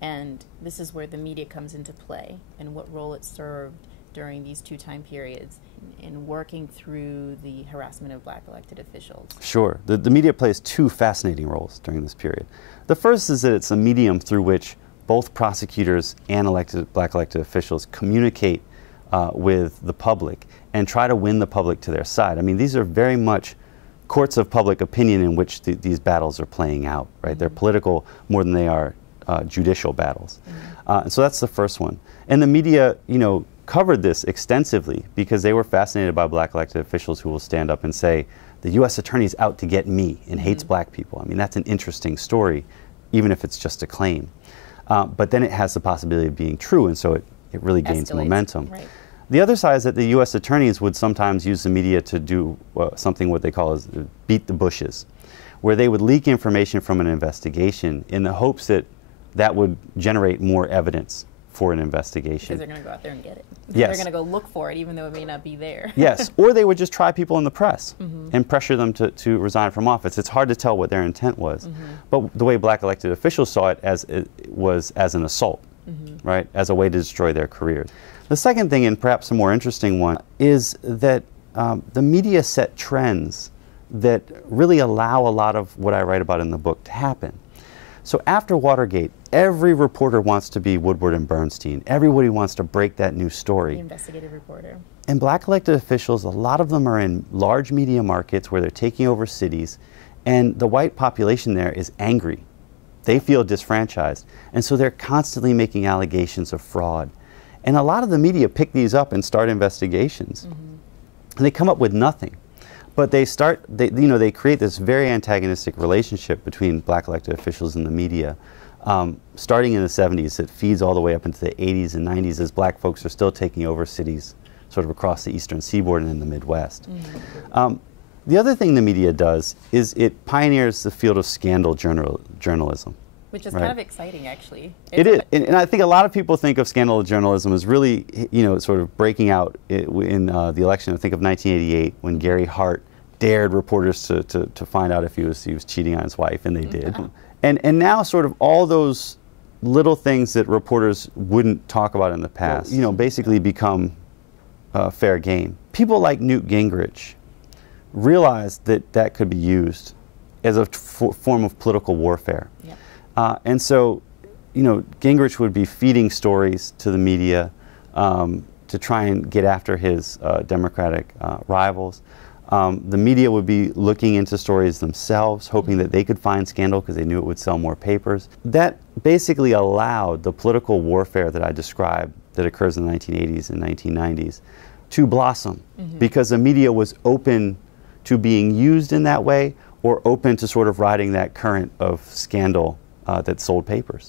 And this is where the media comes into play and what role it served during these two time periods in working through the harassment of black elected officials. Sure. The media plays two fascinating roles during this period. The first is that it's a medium through which both prosecutors and black elected officials communicate with the public and try to win the public to their side. I mean, these are very much courts of public opinion in which these battles are playing out, right? They're political more than they are judicial battles. And so that's the first one. And the media, you know, covered this extensively because they were fascinated by black elected officials who will stand up and say, the U.S. attorney's out to get me and hates black people. I mean, that's an interesting story, even if it's just a claim. But then it has the possibility of being true, and so it really gains momentum. Right. The other side is that the U.S. attorneys would sometimes use the media to do something what they call is beat the bushes, where they would leak information from an investigation in the hopes that that would generate more evidence for an investigation. Because they're going to go out there and get it. Yes. They're going to go look for it, even though it may not be there. Yes, or they would just try people in the press and pressure them to resign from office. It's hard to tell what their intent was. But the way black elected officials saw it was as an assault, right, as a way to destroy their careers. The second thing, and perhaps a more interesting one, is that the media set trends that really allow a lot of what I write about in the book to happen. So after Watergate, every reporter wants to be Woodward and Bernstein. Everybody wants to break that new story. The investigative reporter. And black elected officials, a lot of them are in large media markets where they're taking over cities, and the white population there is angry. They feel disfranchised, and so they're constantly making allegations of fraud. And a lot of the media pick these up and start investigations. And they come up with nothing. But they create this very antagonistic relationship between black elected officials and the media, starting in the 70s. It feeds all the way up into the 80s and 90s as black folks are still taking over cities sort of across the eastern seaboard and in the Midwest. The other thing the media does is it pioneers the field of scandal journalism. Which is kind of exciting, actually. It is, and I think a lot of people think of scandal journalism as really, you know, sort of breaking out in the election, I think of 1988, when Gary Hart dared reporters to find out if he was cheating on his wife, and they did. And now sort of all those little things that reporters wouldn't talk about in the past, you know, basically become fair game. People like Newt Gingrich realized that that could be used as a form of political warfare. And so, you know, Gingrich would be feeding stories to the media to try and get after his Democratic rivals. The media would be looking into stories themselves, hoping that they could find scandal because they knew it would sell more papers. That basically allowed the political warfare that I described that occurs in the 1980s and 1990s to blossom because the media was open to being used in that way or open to sort of riding that current of scandal that sold papers.